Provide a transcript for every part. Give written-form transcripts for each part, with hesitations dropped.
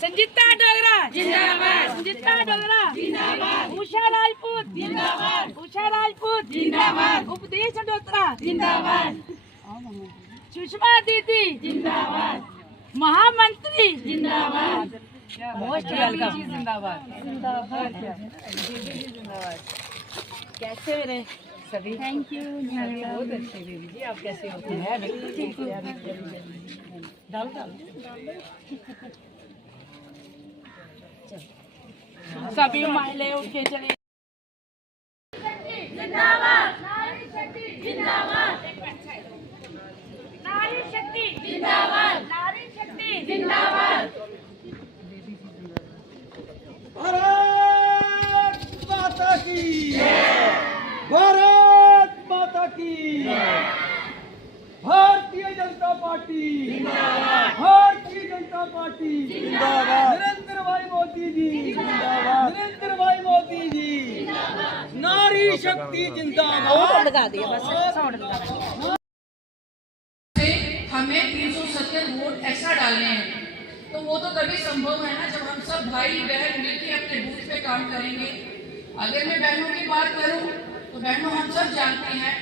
संजीता डोगरा जिंदाबाद, संजीता डोगरा जिंदाबाद, उषा राजपूत जिंदाबाद, उषा राजपूत जिंदाबाद, उपदेश डोत्रा जिंदाबाद, सुषमा दीदी जिंदाबाद, महामंत्री जिंदाबाद, मोस्ट वेलकम जिंदाबाद, जिंदाबाद। कैसे मेरे सभी? Thank you. बहुत अच्छे दीदी जी, आप कैसे होते हैं? डाल डाल सभी महिलाएं उठ के चले। जिंदाबाद, नारी शक्ति जिंदाबाद, नारी शक्ति जिंदाबाद, नारी शक्ति जिंदाबाद। भारत माता की जय, भारत माता की जय, भारतीय जनता पार्टी जिंदाबाद, भारतीय जनता पार्टी जिंदाबाद, नरेंद्र भाई मोदी जी जिंदाबाद, नरेंद्र भाई मोदी जी जिंदाबाद, नारी शक्ति जिंदाबाद। लगा दिया बस साउंड लगा। हमें 370 वोट एक्स्ट्रा डालने हैं, तो वो तो तभी संभव है ना जब हम सब भाई बहन मिलकर अपने बूथ पे काम करेंगे। अगर मैं बहनों की बात करूं तो बहनों हम सब जानते हैं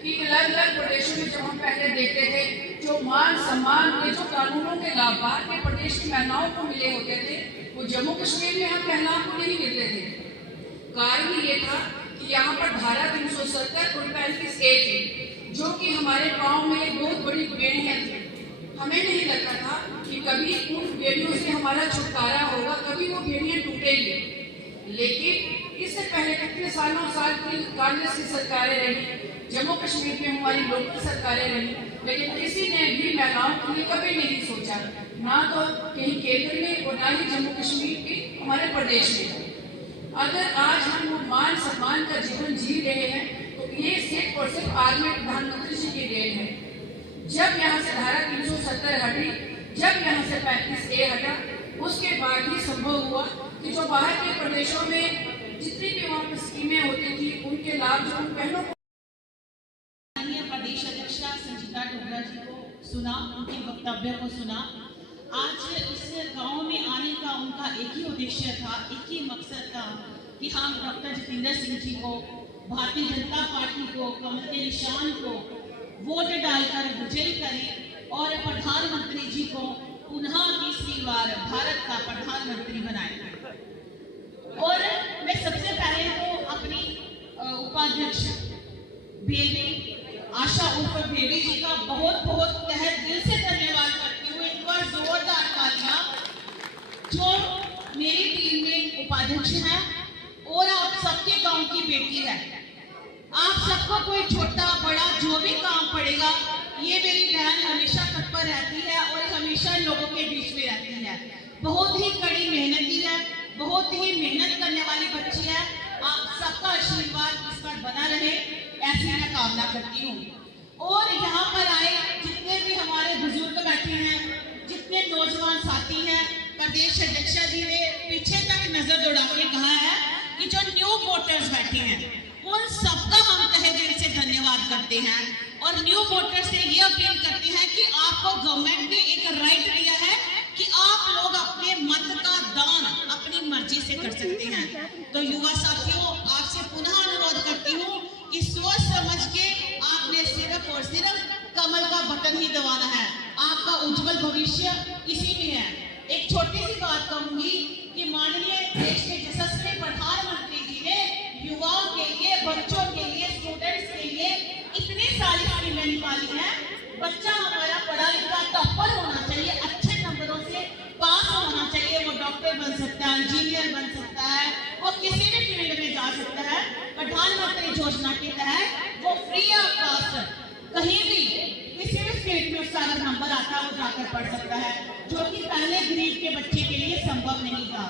कि अलग अलग प्रदेशों में जब हम पहले देखते थे जो मान सम्मान के जो कानूनों के लाभ बाहर के प्रदेश की महिलाओं को मिले होते थे वो जम्मू कश्मीर में हम महिलाओं को नहीं मिलते थे। कारण ये था कि यहाँ पर धारा 370 और 35A थी जो कि हमारे गाँव में एक बहुत बड़ी बेड़ियाँ थी। हमें नहीं लगता था कि कभी उन बेड़ियों से हमारा छुटकारा होगा, कभी वो बेड़ियाँ टूटेंगी। लेकिन इससे पहले कितने साल की कांग्रेस की सरकारें रही, जम्मू कश्मीर में हमारी लोकल सरकारें रही, लेकिन किसी ने भी महिलाओं के लिए कभी नहीं सोचा, ना तो कहीं केंद्र में और ना ही जम्मू कश्मीर के हमारे प्रदेश में। अगर आज हम वो मान सम्मान का जीवन जी रहे हैं तो ये सिर्फ और सिर्फ आदरणीय प्रधानमंत्री जी की देन है। जब यहाँ से धारा 370 हटी, जब यहाँ से 35A हटा, उसके बाद ही संभव हुआ कि जो बाहर के प्रदेशों में जितनी भी वहाँ पर स्कीमें होती थी उनके लाभ जो उन बहनों को। प्रदेश अध्यक्ष संजीता डोगरा जी को सुना, उनके वक्तव्य को सुना। आज इस गांव में आने का उनका एक ही उद्देश्य था, एक ही मकसद था कि हम डॉक्टर जितेंद्र सिंह जी को, भारतीय जनता पार्टी को, कमल के निशान को वोट डालकर विजयी करें और प्रधानमंत्री जी को पुनः तीसरी बार भारत का प्रधानमंत्री बनाएं। और मैं सबसे पहले तो अपनी उपाध्यक्ष बेबी आशा उर्फ बेबी जी का बहुत बहुत तहे दिल से धन्यवाद करती हूँ। एक बार जोरदार तालियां। जो मेरी टीम में उपाध्यक्ष हैं और आप सबके गांव की बेटी है। आप सबको कोई छोटा बड़ा जो भी काम पड़ेगा, ये मेरी बहन हमेशा तत्पर रहती है और हमेशा लोगों के बीच में रहती है। बहुत ही कड़ी मेहनती है, बहुत ही मेहनत करने वाली बच्ची है। आप सबका आशीर्वाद इस पर बना रहे, ऐसी मैं कामना करती हूँ। और यहाँ पर आए जितने भी हमारे बुजुर्ग बैठे हैं, जितने नौजवान साथी हैं, प्रदेश अध्यक्ष जी ने पीछे तक नजर दौड़ा के कहा है कि जो न्यू वोटर्स बैठे हैं उन सबका हम तहे दिल से धन्यवाद करते हैं और न्यू वोटर से ये अपील करते हैं कि आपको गवर्नमेंट ने एक राइट दिया है कि आप लोग अपने मत का दान अपनी मर्जी से कर सकते हैं। तो युवा साथियों, आपसे पुनः अनुरोध करती हूँ कि सोच समझ के आपने सिर्फ और सिर्फ कमल का बटन ही दबाना है। आपका उज्जवल भविष्य इसी में है। एक छोटी सी बात कहूंगी कि माननीय देश के यशस्वी प्रधानमंत्री जी ने युवाओं के लिए, बच्चों के लिए, स्टूडेंट्स के लिए इतनी सारी स्कीमें निकाली हैं। बच्चा हमारा पढ़ा लिखा टॉपर होना चाहिए, अच्छे नंबरों से पास होना चाहिए। वो डॉक्टर बन सकता है, इंजीनियर बन सकता है, वो किसी भी फील्ड में जा सकता है। प्रधानमंत्री योजना के तहत वो फ्री ऑफ कॉस्ट कहीं भी किसी भी स्टेट में उसका अगर नंबर आता है वो जाकर पढ़ सकता है, जो कि पहले गरीब के बच्चे के लिए संभव नहीं था।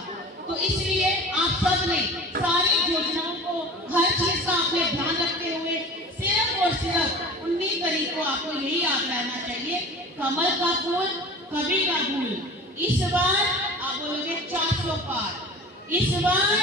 तो इसलिए आप सब ने सारी योजनाओं को, हर चीज का आपने ध्यान रखते हुए सिर्फ और सिर्फ 19 तारीख को आपको यही याद रहना चाहिए, कमल का फूल कभी ना भूल। इस बार आप बोलोगे 400 पार, इस बार